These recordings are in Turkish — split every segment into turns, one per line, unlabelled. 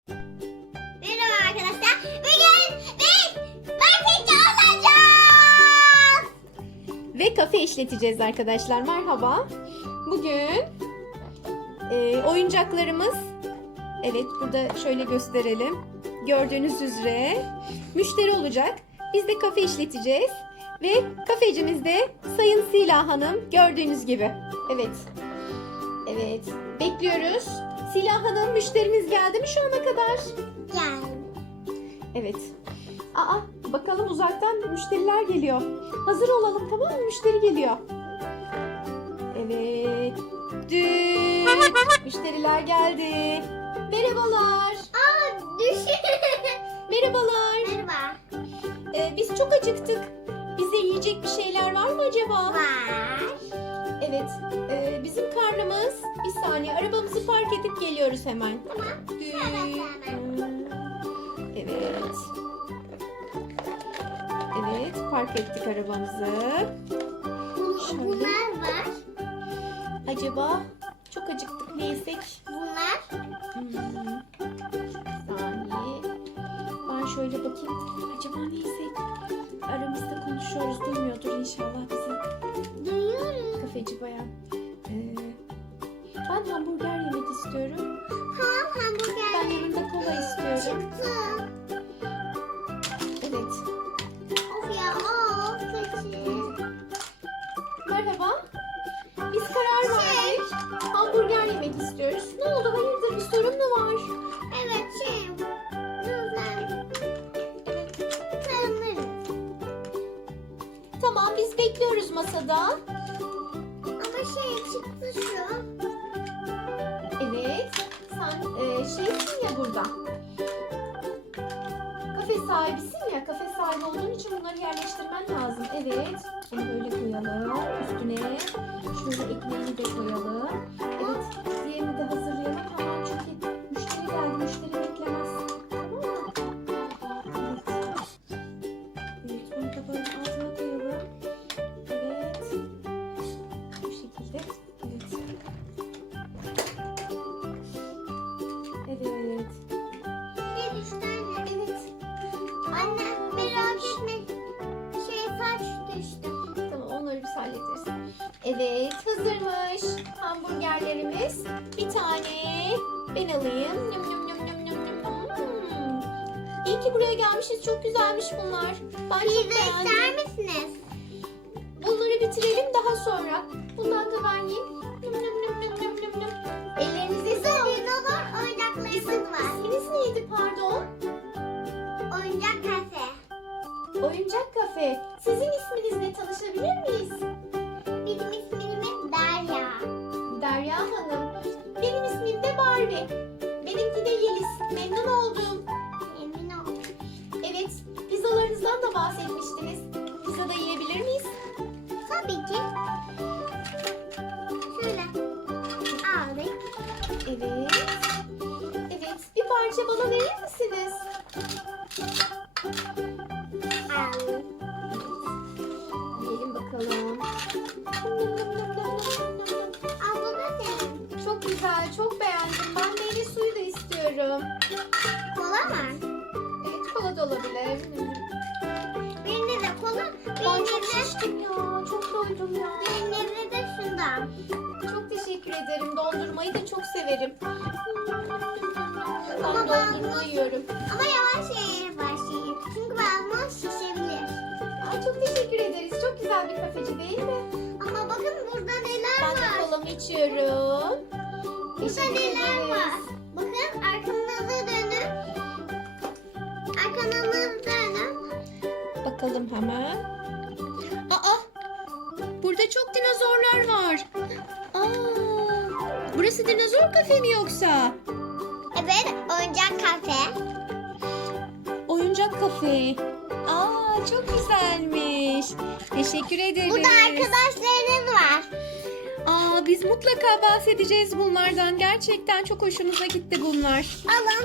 Merhaba arkadaşlar. Bugün biz marketçi olacağız.
Ve kafe işleteceğiz arkadaşlar. Merhaba. Bugün oyuncaklarımız, evet burada şöyle gösterelim. Gördüğünüz üzere müşteri olacak. Biz de kafe işleteceğiz. Ve kafecimiz de Sayın Sila Hanım, gördüğünüz gibi. Evet. Evet. Bekliyoruz. Sila Hanım, müşterimiz geldi mi şu ana kadar?
Gel.
Evet. Bakalım uzaktan müşteriler geliyor. Hazır olalım, tamam mı? Müşteri geliyor. Evet. Düt. Müşteriler geldi. Merhabalar.
Düşün.
Merhabalar.
Merhaba.
Biz çok acıktık. Bize yiyecek bir şeyler var mı acaba?
Var.
Evet. Bizim karnımız... Bir saniye. Arabamızı park edip geliyoruz hemen.
Tamam.
Düt. Evet. Evet, park ettik arabamızı. Şöyle.
Bunlar var.
Acaba çok acıktık, ne yesek?
Bunlar.
Bir saniye. Ben şöyle bakayım. Acaba ne yesek? Aramızda konuşuyoruz. Duymuyordur inşallah bizi.
Duyuyorum.
Kafeci bayan. Ben hamburger yemek istiyorum.
Hamburger.
Ben yanında kola istiyorum.
Çıktı.
Evet.
Of ya. Kötü.
Merhaba. Biz karar verdik. Hamburger yemek istiyoruz. Ne oldu? Hayırdır? Bir sorun mu var?
Evet Sarılırız.
Tamam, biz bekliyoruz masada.
Ama çıktı şu.
Evet. Sen şeysin ya burada. Kafe sahibisin ya. Kafe sahibi olduğun için bunları yerleştirmen lazım. Evet. Bunu böyle koyalım. Üstüne şöyle ekmeğini de koyalım. Evet. Diğerini de hazırlayalım. Tamam, çünkü müşteri geldi. Müşteri beklemez. Tamam mı? Evet. Evet. Bunu da böyle altına koyalım. Evet. Bu şekilde. Evet. Evet.
Bir üç tane.
Evet.
Anne merak etme. Saç düştü.
Tamam, onları biz hallederiz. Evet, hazırmış hamburgerlerimiz. Bir tane ben alayım. Nüm nüm nüm nüm nüm nüm. İyi ki buraya gelmişiz. Çok güzelmiş bunlar. Ben çok
Bir de
beğendim.
ister misiniz?
Bunları bitirelim daha sonra. Bundan da ben yiyeyim. Nüm nüm nüm nüm nüm nüm nüm. Ellerinize sağlık.
Dinozor oyuncaklarımız var.
İsminiz neydi pardon?
Oyuncak kafe.
Oyuncak kafe. Sizin isminiz ne, tanışabilir miyiz?
Benim ismim Derya.
Derya Hanım. Benim ismim de Barbie. Benimki de Yeliz. Memnun oldum.
Emin ol.
Evet, pizzalarınızdan da bahsetmiştiniz. Pizza da yiyebilir miyiz?
Tabii ki. Şöyle. Aldık.
Evet. Evet, bir parça bana verir misiniz?
Aldık.
Yiyelim bakalım.
Al bu da senin.
Çok güzel, çok beğendim. Ben meyve suyu da istiyorum.
Kola mı?
Evet, kola da olabilir.
Birinde de kola.
Ben çok
Birinde de,
şiştim ya, çok doydum ya.
birinde de şundan.
Çok teşekkür ederim. Dondurmayı da çok severim. Ben
Ama
dondurma yiyorum.
Ama yavaş başlayın. Çünkü bazıları şişebilir.
Ay, çok teşekkür ederiz. Çok güzel bir kafeci değil mi?
Ama bakın burada neler
Ben de
var.
kolamı içiyorum.
Burada
Teşekkür
neler
ederiz.
var. Bakın arkanıza dönün. Arkanıza dönün.
Bakalım hemen. Burada çok dinozorlar var. Burası dinozor kafe mi yoksa?
Evet, oyuncak kafe.
Oyuncak kafe. Çok güzelmiş. Teşekkür ederiz.
Burada arkadaşlarınız var.
Biz mutlaka bahsedeceğiz bunlardan. Gerçekten çok hoşumuza gitti bunlar.
Alın.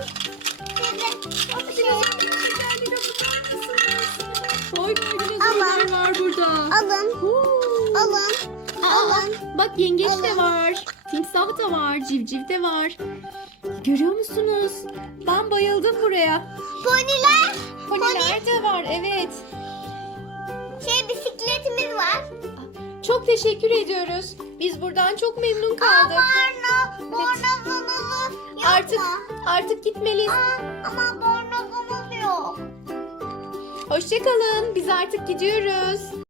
Boy boy dinozorlar var burada.
Alın. Alın. Alın.
Bak yengeç de
Alın.
var. Timsah da var. Civciv de var. Görüyor musunuz? Ben bayıldım buraya.
Poniler.
Poniler de var, evet.
Bisikletimiz var.
Çok teşekkür ediyoruz. Biz buradan çok memnun kaldık.
Bornozumuz yok
Artık
mu?
artık gitmeliyiz.
Ama bornozumuz yok.
Hoşça kalın. Biz artık gidiyoruz.